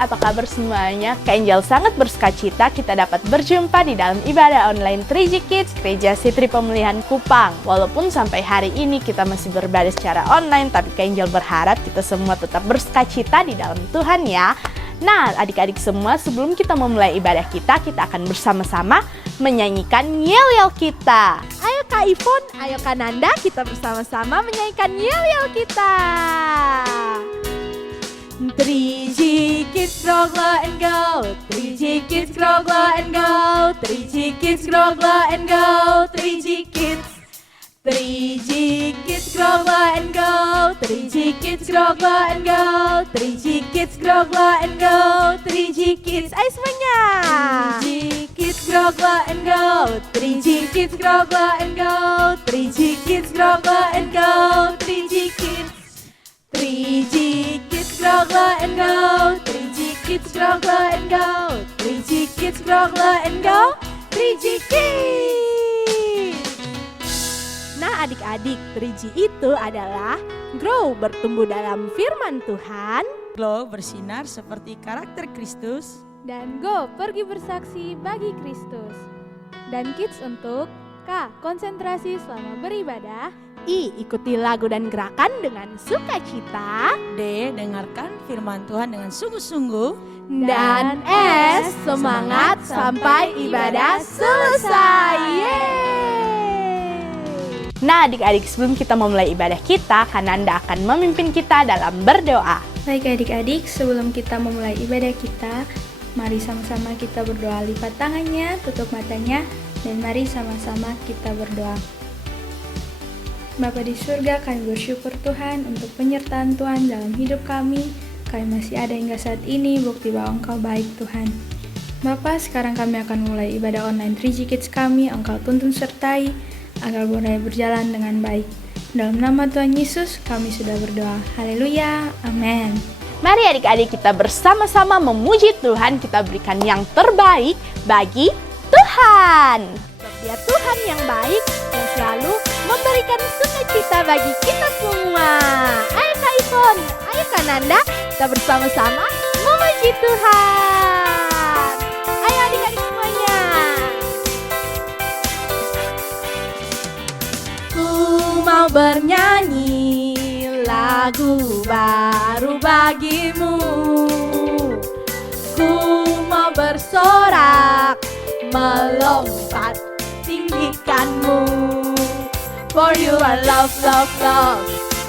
apa kabar semuanya? Kak Angel sangat bersukacita kita dapat berjumpa di dalam ibadah online 3G Kids Gereja Sitri Pemulihan Kupang. Walaupun sampai hari ini kita masih beribadah secara online, tapi Kak Angel berharap kita semua tetap bersukacita di dalam Tuhan ya. Nah, adik-adik semua, sebelum kita memulai ibadah kita akan bersama-sama menyanyikan yel-yel kita. Ayo Kak Ivon, ayo Kak Nanda, kita bersama-sama menyanyikan yel-yel kita. 3G Kids grow, glow and go. 3G Kids grow, glow and go. 3G Kids grow, glow and go. 3G Kids. 3G Kids grow, glow and go. 3G Kids grow, glow and go. 3G Kids grow, glow and go. 3G Kids. Ayo semuanya. 3G Kids grow, glow and go. 3G Kids grow, glow and go. 3G Kids grow, glow and go. 3G Kids. 3G Kids grow, glow and go. 3G Kids grow, glow and go. 3G Kids grow, glow and go. 3G Kids. Nah adik-adik, 3G itu adalah grow, bertumbuh dalam firman Tuhan. Glow, bersinar seperti karakter Kristus. Dan go, pergi bersaksi bagi Kristus. Dan kids untuk K, konsentrasi selama beribadah. I, ikuti lagu dan gerakan dengan sukacita. D, dengarkan firman Tuhan dengan sungguh-sungguh. Dan S, semangat sampai ibadah selesai. Yeay! Nah adik-adik, sebelum kita memulai ibadah kita, Kak Nanda akan memimpin kita dalam berdoa. Baik adik-adik, sebelum kita memulai ibadah kita, mari sama-sama kita berdoa. Lipat tangannya, tutup matanya, dan mari sama-sama kita berdoa. Bapa di surga, kami bersyukur Tuhan untuk penyertaan Tuhan dalam hidup kami. Kami masih ada hingga saat ini, bukti bahwa Engkau baik Tuhan. Bapa, sekarang kami akan mulai ibadah online 3G Kids kami. Engkau tuntun sertai agar boleh berjalan dengan baik. Dalam nama Tuhan Yesus, kami sudah berdoa. Haleluya, amin. Mari adik-adik kita bersama-sama memuji Tuhan, kita berikan yang terbaik bagi Tuhan. Dia Tuhan yang baik yang selalu memberikan sukacita bagi kita semua. Ayo Kak Ivon, ayo Kak Nanda, kita bersama-sama memuji Tuhan. Ayo adik-adik semuanya. Ku mau bernyanyi lagu baru bagimu. Ku mau bersorak, melompat tinggikanmu. For you are love, love, love.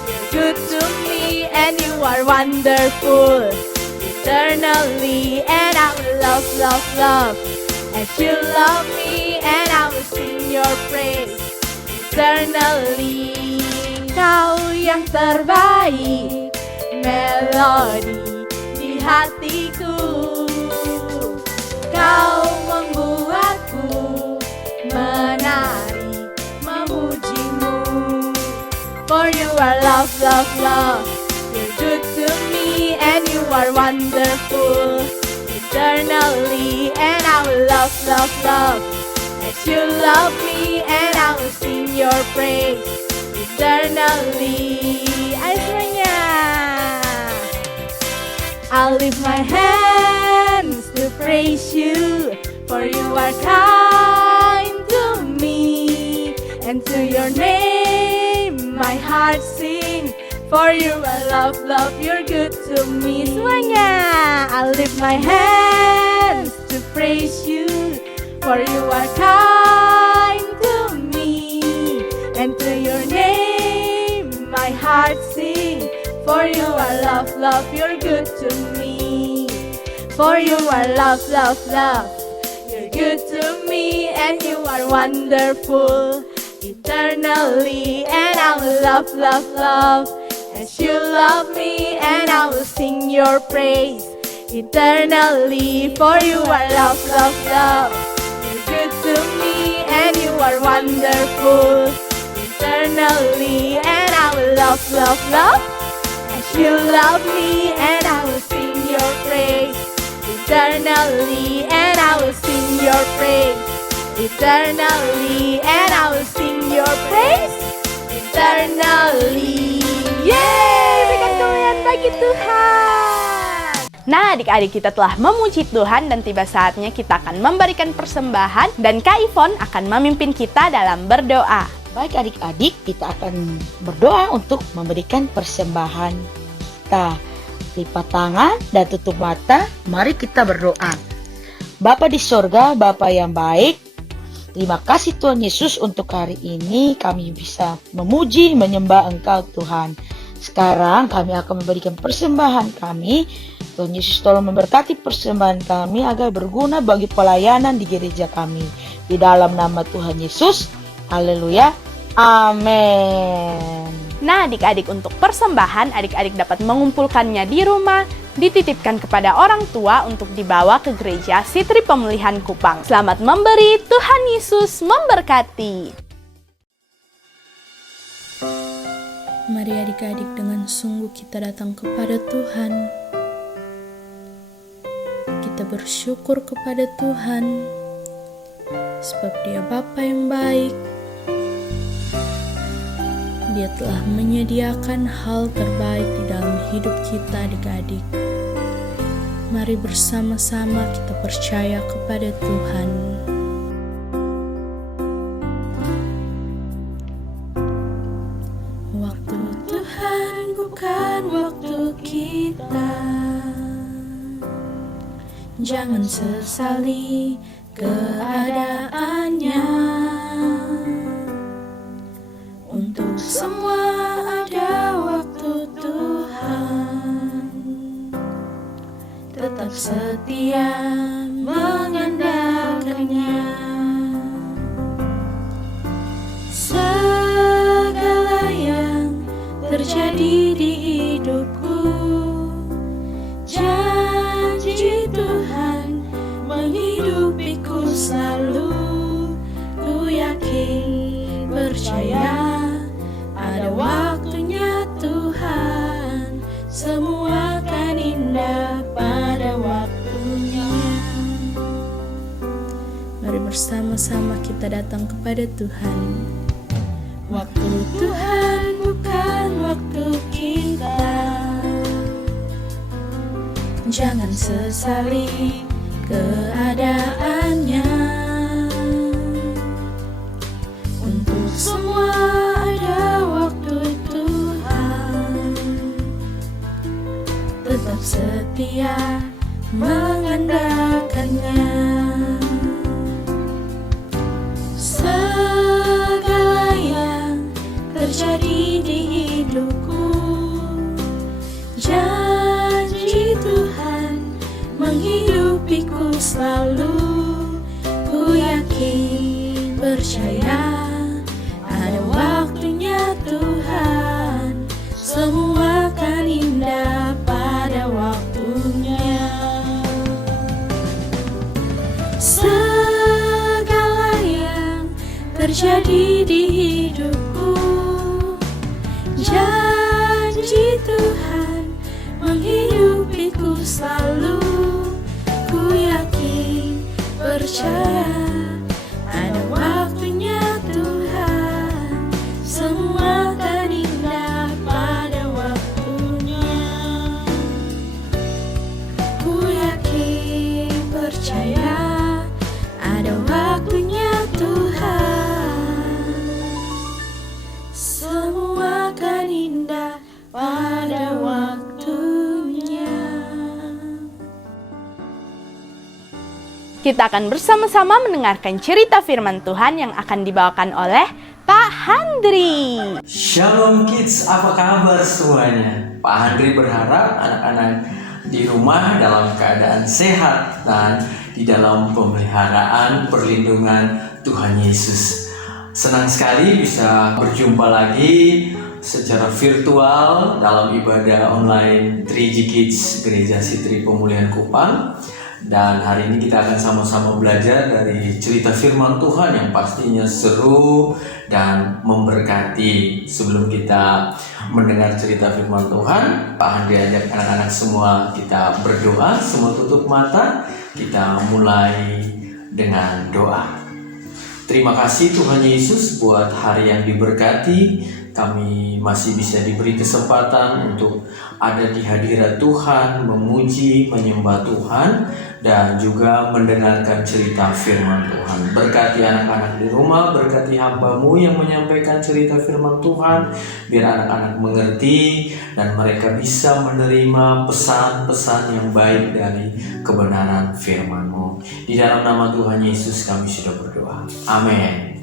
You're good to me and you are wonderful. Eternally and I will love, love, love. As you love me and I will sing your praise. Eternally, Kau yang terbaik, melodi di hatiku. Kau membuatku menari memujimu. For you are love, love, love. You're good to me and you are wonderful. Eternally and I will love, love, love. As you love me and I will sing your praise. Eternally. Ayo semuanya. I'll lift my hands to praise you. For you are kind to me, and to your name my heart sing. For you are love, love, you're good to me. Semuanya, I'll lift my hands to praise you. For you are kind to me, and to your name my heart sing. For you are love, love, you're good to me. For you are love, love, love. Good to me and you are wonderful. Eternally and I will love, love, love. As you love me and I will sing your praise. Eternally, for you are love, love, love. You're good to me and you are wonderful. Eternally and I will love, love, love. As you love me and I will sing your praise. Eternally and I will sing your praise. Eternally and I will sing your praise. Eternally. Yeay, berikan kemuliaan bagi Tuhan. Nah, adik-adik, kita telah memuji Tuhan dan tiba saatnya kita akan memberikan persembahan dan Kak Ivon akan memimpin kita dalam berdoa. Baik adik-adik, kita akan berdoa untuk memberikan persembahan kita. Lipat tangan dan tutup mata, mari kita berdoa. Bapa di sorga, Bapa yang baik, terima kasih Tuhan Yesus untuk hari ini kami bisa memuji, menyembah Engkau Tuhan. Sekarang kami akan memberikan persembahan kami. Tuhan Yesus tolong memberkati persembahan kami agar berguna bagi pelayanan di gereja kami. Di dalam nama Tuhan Yesus, haleluya, amin. Nah, adik-adik, untuk persembahan, adik-adik dapat mengumpulkannya di rumah, dititipkan kepada orang tua untuk dibawa ke gereja Sitri Pemulihan Kupang. Selamat memberi, Tuhan Yesus memberkati. Mari adik-adik, dengan sungguh kita datang kepada Tuhan. Kita bersyukur kepada Tuhan, sebab Dia Bapa yang baik. Dia telah menyediakan hal terbaik di dalam hidup kita adik-adik. Mari bersama-sama kita percaya kepada Tuhan. Waktu Tuhan bukan waktu kita. Jangan sesali keadaannya. Untuk semua ada waktu Tuhan. Tetap setia mengandalkannya. Segala yang terjadi di hidupku, janji Tuhan menghidupiku selalu. Ku yakin, percaya, ada waktunya Tuhan, semua akan indah pada waktunya. Mari bersama-sama kita datang kepada Tuhan. Waktu Tuhan bukan waktu kita. Jangan sesali keadaannya. Untuk semua ada waktu Tuhan. Tetap setia mengandalkannya. Segala yang terjadi di hidupku, janji Tuhan menghidupiku selalu. Ku yakin, percaya, ada waktunya Tuhan, semua akan indah pada waktunya. Segala yang terjadi di hidupku, janji Tuhan menghidupiku selalu. Ku yakin, percaya, ada waktunya Tuhan, semua akan indah pada waktunya. Ku yakin, percaya, ada waktunya Tuhan, semua akan indah pada waktunya. Kita akan bersama-sama mendengarkan cerita firman Tuhan yang akan dibawakan oleh Pak Handri. Shalom kids, apa kabar semuanya? Pak Handri berharap anak-anak di rumah dalam keadaan sehat dan di dalam pemeliharaan perlindungan Tuhan Yesus. Senang sekali bisa berjumpa lagi secara virtual dalam ibadah online 3G Kids Gereja Sitri Pemulihan Kupang. Dan hari ini kita akan sama-sama belajar dari cerita firman Tuhan yang pastinya seru dan memberkati. Sebelum kita mendengar cerita firman Tuhan, Pak Handri ajak anak-anak semua kita berdoa, semua tutup mata, kita mulai dengan doa. Terima kasih Tuhan Yesus buat hari yang diberkati. kami masih bisa diberi kesempatan untuk ada di hadirat Tuhan, memuji, menyembah Tuhan, dan juga mendengarkan cerita firman Tuhan. Berkati anak-anak di rumah, berkati hamba-Mu yang menyampaikan cerita firman Tuhan, biar anak-anak mengerti dan mereka bisa menerima pesan-pesan yang baik dari kebenaran firman-Mu. Di dalam nama Tuhan Yesus kami sudah berdoa. Amin.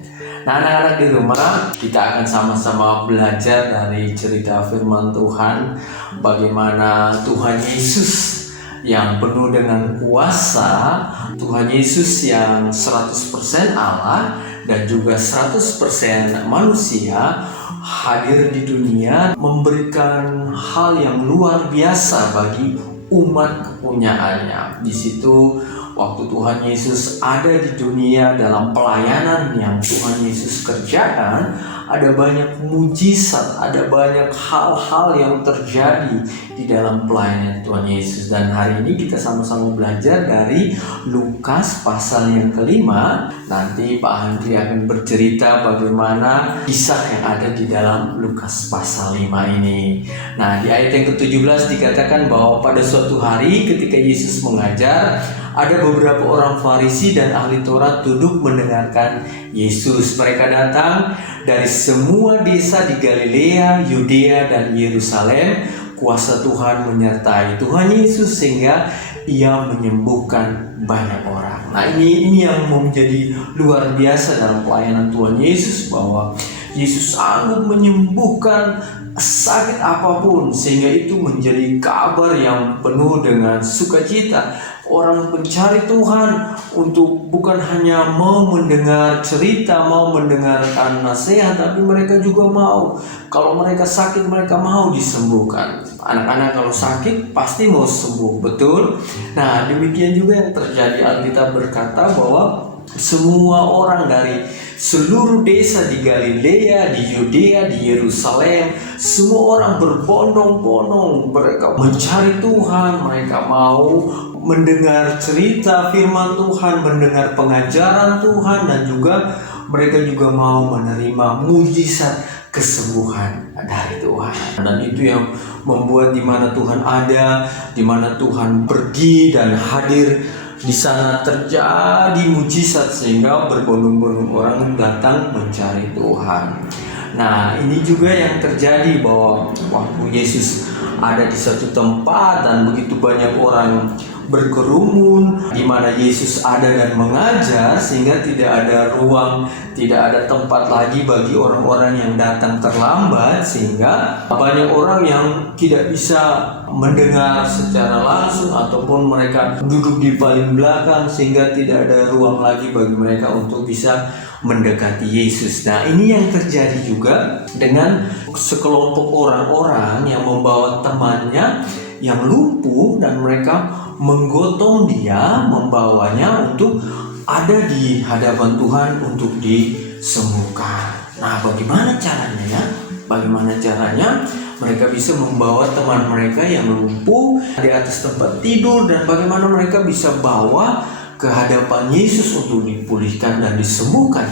Nah, anak-anak di rumah, kita akan sama-sama belajar dari cerita firman Tuhan, bagaimana Tuhan Yesus yang penuh dengan kuasa, Tuhan Yesus yang 100% Allah dan juga 100% manusia, hadir di dunia memberikan hal yang luar biasa bagi umat kepunyaannya. Di situ waktu Tuhan Yesus ada di dunia dalam pelayanan yang Tuhan Yesus kerjakan, ada banyak mujizat, ada banyak hal-hal yang terjadi di dalam pelayanan Tuhan Yesus. Dan hari ini kita sama-sama belajar dari Lukas pasal yang kelima. Nanti Pak Andri akan bercerita bagaimana kisah yang ada di dalam Lukas pasal 5 ini. Nah, di ayat yang ke-17 dikatakan bahwa pada suatu hari ketika Yesus mengajar, ada beberapa orang Farisi dan ahli Taurat duduk mendengarkan Yesus. Mereka datang dari semua desa di Galilea, Yudea, dan Yerusalem. Kuasa Tuhan menyertai Tuhan Yesus sehingga Ia menyembuhkan banyak orang. Nah, ini yang menjadi luar biasa dalam pelayanan Tuhan Yesus, bahwa Yesus sanggup menyembuhkan sakit apapun, sehingga itu menjadi kabar yang penuh dengan sukacita. Orang mencari Tuhan untuk bukan hanya mau mendengar cerita, mau mendengarkan nasihat, tapi mereka juga mau, kalau mereka sakit mereka mau disembuhkan. Anak-anak kalau sakit pasti mau sembuh, betul? Nah, demikian juga yang terjadi. Alkitab berkata bahwa semua orang dari seluruh desa di Galilea, di Yudea, di Yerusalem, semua orang berbondong-bondong, mereka mencari Tuhan, mereka mau mendengar cerita firman Tuhan, mendengar pengajaran Tuhan, dan juga mereka juga mau menerima mujizat kesembuhan dari Tuhan. Dan itu yang membuat di mana Tuhan ada, di mana Tuhan pergi dan hadir, di sana terjadi mujizat sehingga berbondong-bondong orang datang mencari Tuhan. Nah, ini juga yang terjadi bahwa waktu Yesus ada di satu tempat dan begitu banyak orang berkerumun, di mana Yesus ada dan mengajar, sehingga tidak ada ruang, tidak ada tempat lagi bagi orang-orang yang datang terlambat, sehingga banyak orang yang tidak bisa mendengar secara langsung ataupun mereka duduk di paling belakang, sehingga tidak ada ruang lagi bagi mereka untuk bisa mendekati Yesus. Nah, ini yang terjadi juga dengan sekelompok orang-orang yang membawa temannya yang lumpuh, dan mereka menggotong dia, membawanya untuk ada di hadapan Tuhan untuk disembuhkan. Nah, bagaimana caranya? Bagaimana caranya mereka bisa membawa teman mereka yang lumpuh di atas tempat tidur, dan bagaimana mereka bisa bawa ke hadapan Yesus untuk dipulihkan dan disembuhkan?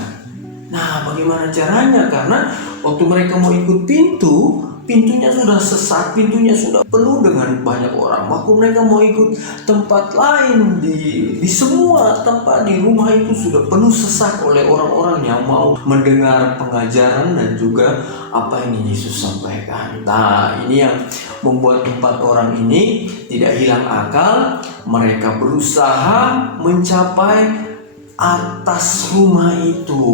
Nah, bagaimana caranya? Karena waktu mereka mau ikut pintunya sudah sesak, pintunya sudah penuh dengan banyak orang. Waktu mereka mau ikut tempat lain, di semua tempat di rumah itu sudah penuh sesak oleh orang-orang yang mau mendengar pengajaran dan juga apa yang Yesus sampaikan. Nah, ini yang membuat empat orang ini tidak hilang akal. Mereka berusaha mencapai atas rumah itu,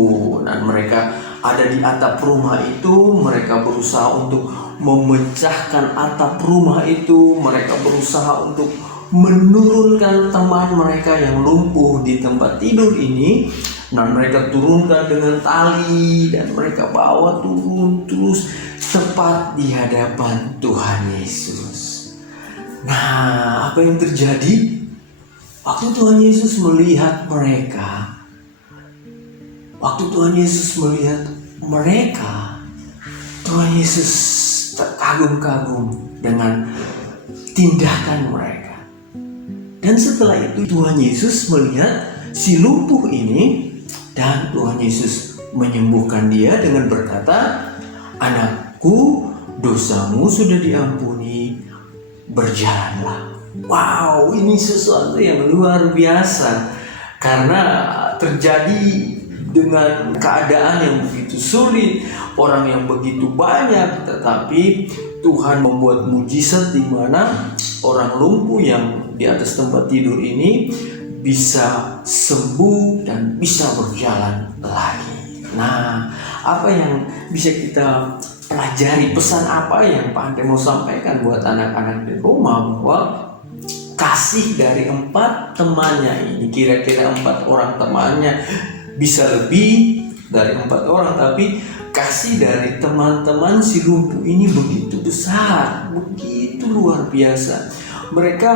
dan mereka ada di atap rumah itu. Mereka berusaha untuk memecahkan atap rumah itu. Mereka berusaha untuk menurunkan teman mereka yang lumpuh di tempat tidur ini, dan mereka turunkan dengan tali, dan mereka bawa turun terus tepat di hadapan Tuhan Yesus. Nah, apa yang terjadi? Waktu Tuhan Yesus melihat mereka, Tuhan Yesus terkagum-kagum dengan tindakan mereka. Dan setelah itu Tuhan Yesus melihat si lumpuh ini, dan Tuhan Yesus menyembuhkan dia dengan berkata, anakku, dosamu sudah diampuni, berjalanlah. Wow, ini sesuatu yang luar biasa karena terjadi dengan keadaan yang begitu sulit, orang yang begitu banyak, tetapi Tuhan membuat mujizat di mana orang lumpuh yang di atas tempat tidur ini bisa sembuh dan bisa berjalan lagi. Nah, apa yang bisa kita pelajari, pesan apa yang Pak Andre mau sampaikan buat anak-anak di rumah, bahwa kasih dari 4 temannya ini, kira-kira 4 orang temannya, bisa lebih dari 4 orang, tapi kasih dari teman-teman si lumpuh ini begitu besar, begitu luar biasa. Mereka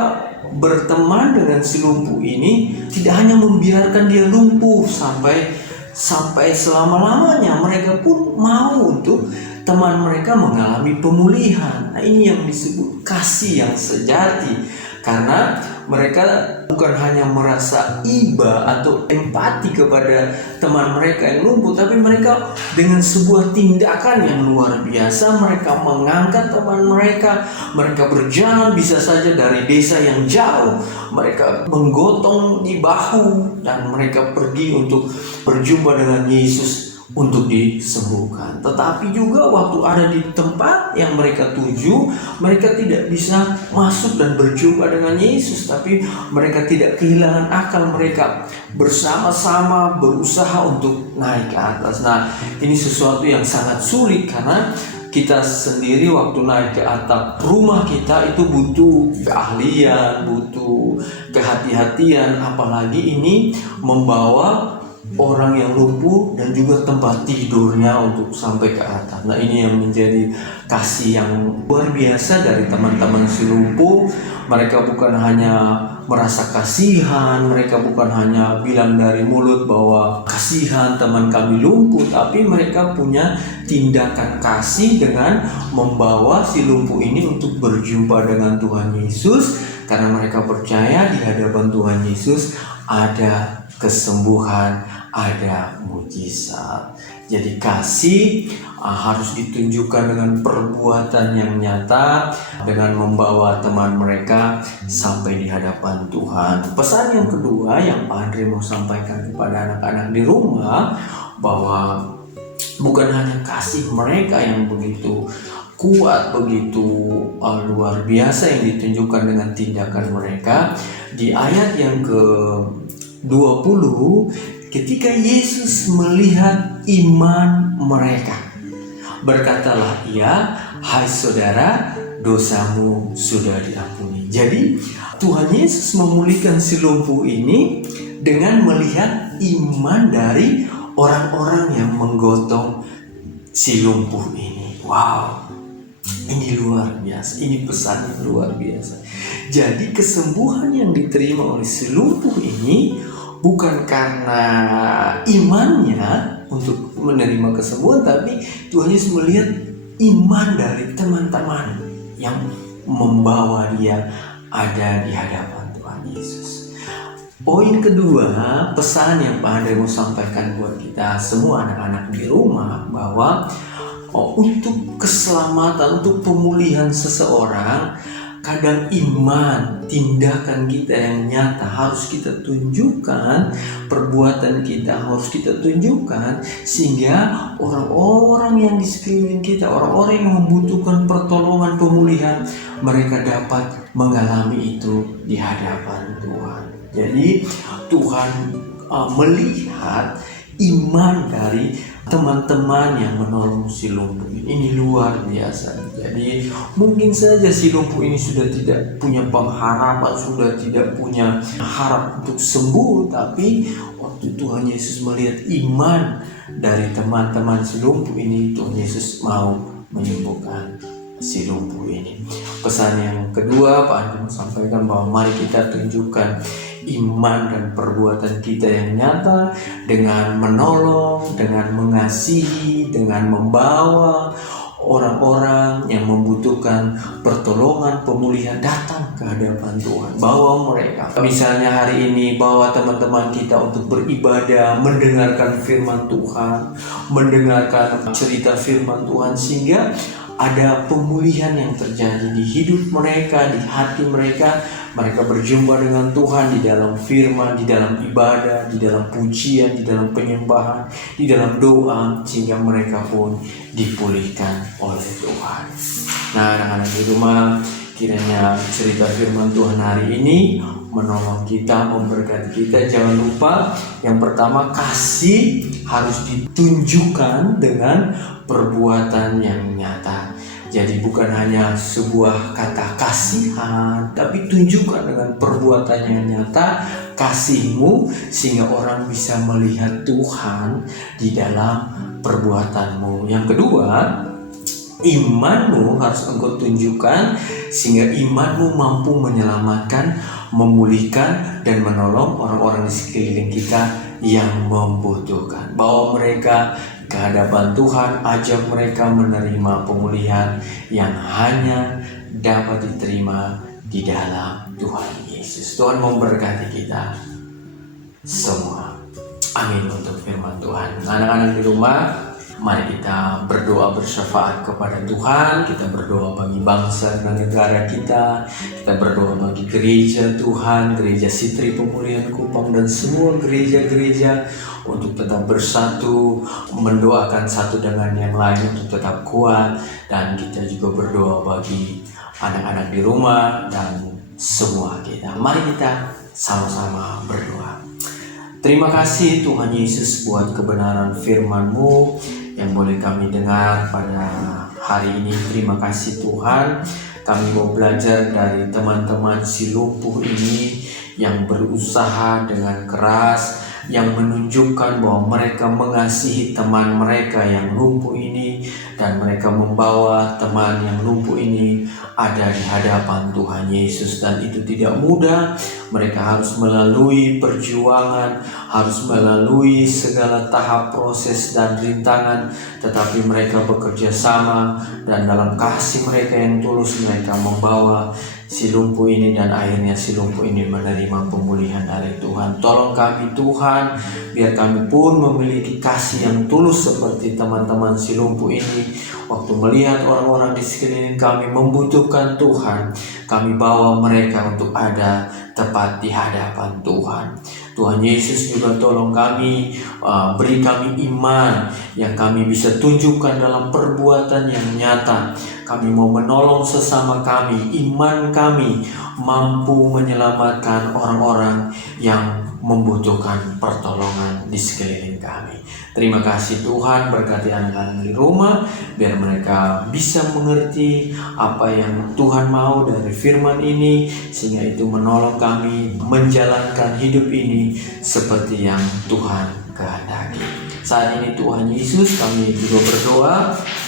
berteman dengan si lumpuh ini tidak hanya membiarkan dia lumpuh sampai selama-lamanya, mereka pun mau untuk teman mereka mengalami pemulihan. Nah, ini yang disebut kasih yang sejati. Karena mereka bukan hanya merasa iba atau empati kepada teman mereka yang lumpuh, tapi mereka dengan sebuah tindakan yang luar biasa, mereka mengangkat teman mereka, mereka berjalan bisa saja dari desa yang jauh, mereka menggotong di bahu dan mereka pergi untuk berjumpa dengan Yesus untuk disembuhkan. Tetapi juga waktu ada di tempat yang mereka tuju, mereka tidak bisa masuk dan berjumpa dengan Yesus, tapi mereka tidak kehilangan akal, mereka bersama-sama berusaha untuk naik ke atas. Nah, ini sesuatu yang sangat sulit karena kita sendiri waktu naik ke atap rumah kita itu butuh keahlian, butuh kehati-hatian, apalagi ini membawa orang yang lumpuh dan juga tempat tidurnya untuk sampai ke atas. Nah, ini yang menjadi kasih yang luar biasa dari teman-teman si lumpuh. Mereka bukan hanya merasa kasihan, mereka bukan hanya bilang dari mulut bahwa kasihan teman kami lumpuh, tapi mereka punya tindakan kasih dengan membawa si lumpuh ini untuk berjumpa dengan Tuhan Yesus, karena mereka percaya di hadapan Tuhan Yesus ada kesembuhan, ada mujizat. Jadi kasih harus ditunjukkan dengan perbuatan yang nyata, dengan membawa teman mereka sampai di hadapan Tuhan. Pesan yang kedua yang Pak Andre mau sampaikan kepada anak-anak di rumah, bahwa bukan hanya kasih mereka yang begitu kuat, begitu luar biasa yang ditunjukkan dengan tindakan mereka. Di ayat yang ke-20, ketika Yesus melihat iman mereka, berkatalah ia, hai saudara, dosamu sudah diampuni. Jadi Tuhan Yesus memulihkan si lumpuh ini dengan melihat iman dari orang-orang yang menggotong si lumpuh ini. Wow, ini luar biasa, ini pesan yang luar biasa. Jadi kesembuhan yang diterima oleh si lumpuh ini bukan karena imannya untuk menerima kesembuhan, tapi Tuhan Yesus melihat iman dari teman-teman yang membawa dia ada di hadapan Tuhan Yesus. Poin kedua, pesan yang Pak Andre mau sampaikan buat kita semua anak-anak di rumah, bahwa untuk keselamatan, untuk pemulihan seseorang, kadang iman, tindakan kita yang nyata harus kita tunjukkan, perbuatan kita harus kita tunjukkan, sehingga orang-orang yang di sekeliling kita, orang-orang yang membutuhkan pertolongan pemulihan, mereka dapat mengalami itu di hadapan Tuhan. Jadi Tuhan melihat iman dari teman-teman yang menolong si lumpuh ini luar biasa. Jadi mungkin saja si lumpuh ini sudah tidak punya pengharapan, sudah tidak punya harap untuk sembuh, tapi waktu Tuhan Yesus melihat iman dari teman-teman si lumpuh ini, Tuhan Yesus mau menyembuhkan si lumpuh ini. Pesan yang kedua Pak Andre mau sampaikan, bahwa mari kita tunjukkan iman dan perbuatan kita yang nyata dengan menolong, dengan mengasihi, dengan membawa orang-orang Tuhan, yang membutuhkan pertolongan, pemulihan, datang ke hadapan Tuhan. Bawa mereka. Misalnya hari ini bawa teman-teman kita untuk beribadah, mendengarkan firman Tuhan, mendengarkan cerita firman Tuhan, sehingga ada pemulihan yang terjadi di hidup mereka, di hati mereka. Mereka berjumpa dengan Tuhan di dalam firman, di dalam ibadah, di dalam pujian, di dalam penyembahan, di dalam doa, sehingga mereka pun dipulihkan oleh Tuhan. Nah, anak-anak di rumah, kiranya cerita firman Tuhan hari ini menolong kita, memberkati kita. Jangan lupa, yang pertama, kasih harus ditunjukkan dengan perbuatan yang nyata. Jadi bukan hanya sebuah kata kasihan, tapi tunjukkan dengan perbuatan yang nyata kasihmu, sehingga orang bisa melihat Tuhan di dalam perbuatanmu. Yang kedua, imanmu harus engkau tunjukkan, sehingga imanmu mampu menyelamatkan, memulihkan, dan menolong orang-orang di sekeliling kita yang membutuhkan. Bawa mereka ke hadapan Tuhan, ajak mereka menerima pemulihan yang hanya dapat diterima di dalam Tuhan Yesus. Tuhan memberkati kita semua. Amin untuk firman Tuhan. Anak-anak di rumah, mari kita berdoa bersyafaat kepada Tuhan. Kita berdoa bagi bangsa dan negara kita. Kita berdoa bagi gereja Tuhan, gereja Sitri Pemulihan Kupang, dan semua gereja-gereja untuk tetap bersatu, mendoakan satu dengan yang lain untuk tetap kuat. Dan kita juga berdoa bagi anak-anak di rumah dan semua kita. Mari kita sama-sama berdoa. Terima kasih Tuhan Yesus buat kebenaran firman-Mu yang boleh kami dengar pada hari ini. Terima kasih Tuhan, kami mau belajar dari teman-teman si lumpuh ini yang berusaha dengan keras, yang menunjukkan bahwa mereka mengasihi teman mereka yang lumpuh ini, dan mereka membawa teman yang lumpuh ini ada di hadapan Tuhan Yesus. Dan itu tidak mudah, mereka harus melalui perjuangan, harus melalui segala tahap proses dan rintangan, tetapi mereka bekerja sama, dan dalam kasih mereka yang tulus mereka membawa si lumpuh ini, dan akhirnya si lumpuh ini menerima pemulihan dari Tuhan. Tolong kami Tuhan, biar kami pun memiliki kasih yang tulus seperti teman-teman si lumpuh ini. Waktu melihat orang-orang di sekeliling kami membutuhkan Tuhan, kami bawa mereka untuk ada tepat di hadapan Tuhan. Tuhan Yesus juga tolong kami, beri kami iman yang kami bisa tunjukkan dalam perbuatan yang nyata. Kami mau menolong sesama kami, iman kami mampu menyelamatkan orang-orang yang membutuhkan pertolongan di sekeliling kami. Terima kasih Tuhan, berkati anak-anak di rumah, biar mereka bisa mengerti apa yang Tuhan mau dari firman ini, sehingga itu menolong kami menjalankan hidup ini seperti yang Tuhan kehendaki. Saat ini Tuhan Yesus, kami juga berdoa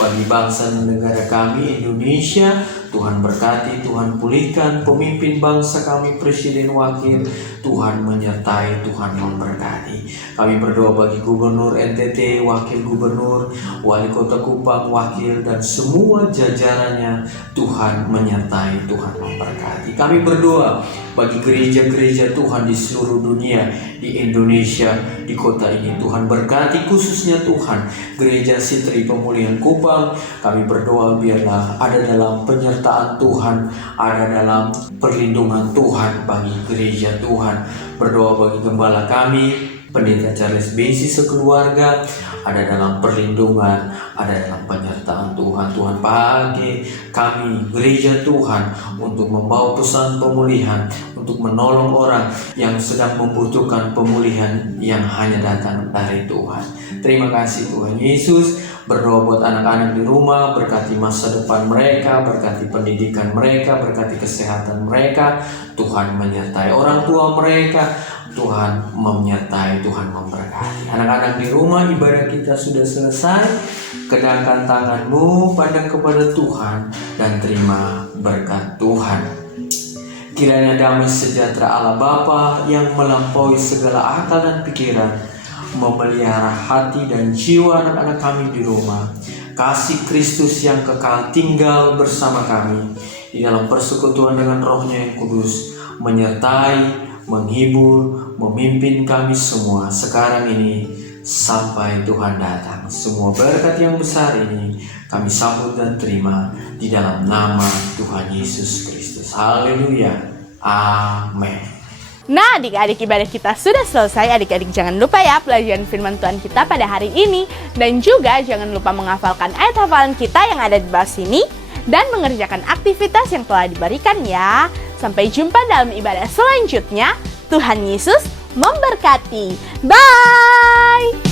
bagi bangsa dan negara kami Indonesia. Tuhan berkati, Tuhan pulihkan pemimpin bangsa kami, presiden, wakil. Tuhan menyertai, Tuhan memberkati. Kami berdoa bagi gubernur NTT, wakil gubernur, wali kota Kupang, wakil, dan semua jajarannya. Tuhan menyertai, Tuhan memberkati. Kami berdoa bagi gereja-gereja Tuhan di seluruh dunia, di Indonesia, di kota ini. Tuhan berkati khususnya Tuhan gereja Sitri Pemulihan Kupang. Kami berdoa biarlah ada dalam penyertaan Tuhan, ada dalam perlindungan Tuhan bagi gereja Tuhan. Berdoa bagi gembala kami, Pendeta Charles Besi sekeluarga, ada dalam perlindungan, ada dalam penyertaan Tuhan. Tuhan pakai kami gereja Tuhan untuk membawa pesan pemulihan, untuk menolong orang yang sedang membutuhkan pemulihan yang hanya datang dari Tuhan. Terima kasih Tuhan Yesus. Berdoa buat anak-anak di rumah, berkati masa depan mereka, berkati pendidikan mereka, berkati kesehatan mereka. Tuhan menyertai orang tua mereka, Tuhan menyertai, Tuhan memberkati. Anak-anak di rumah, ibadah kita sudah selesai. Kedangkan tanganmu, pandang kepada Tuhan, dan terima berkat Tuhan. Kiranya damai sejahtera Allah Bapa yang melampaui segala akal dan pikiran memelihara hati dan jiwa anak-anak kami di rumah. kasih Kristus yang kekal tinggal bersama kami di dalam persekutuan dengan Roh-Nya yang kudus, menyertai, menghibur, memimpin kami semua sekarang ini sampai Tuhan datang. Semua berkat yang besar ini kami sambut dan terima di dalam nama Tuhan Yesus Kristus. Haleluya. Amin. Nah, adik-adik, ibadah kita sudah selesai. Adik-adik jangan lupa ya pelajaran firman Tuhan kita pada hari ini. Dan juga jangan lupa menghafalkan ayat hafalan kita yang ada di bawah sini dan mengerjakan aktivitas yang telah diberikan ya. Sampai jumpa dalam ibadah selanjutnya. Tuhan Yesus memberkati. Bye!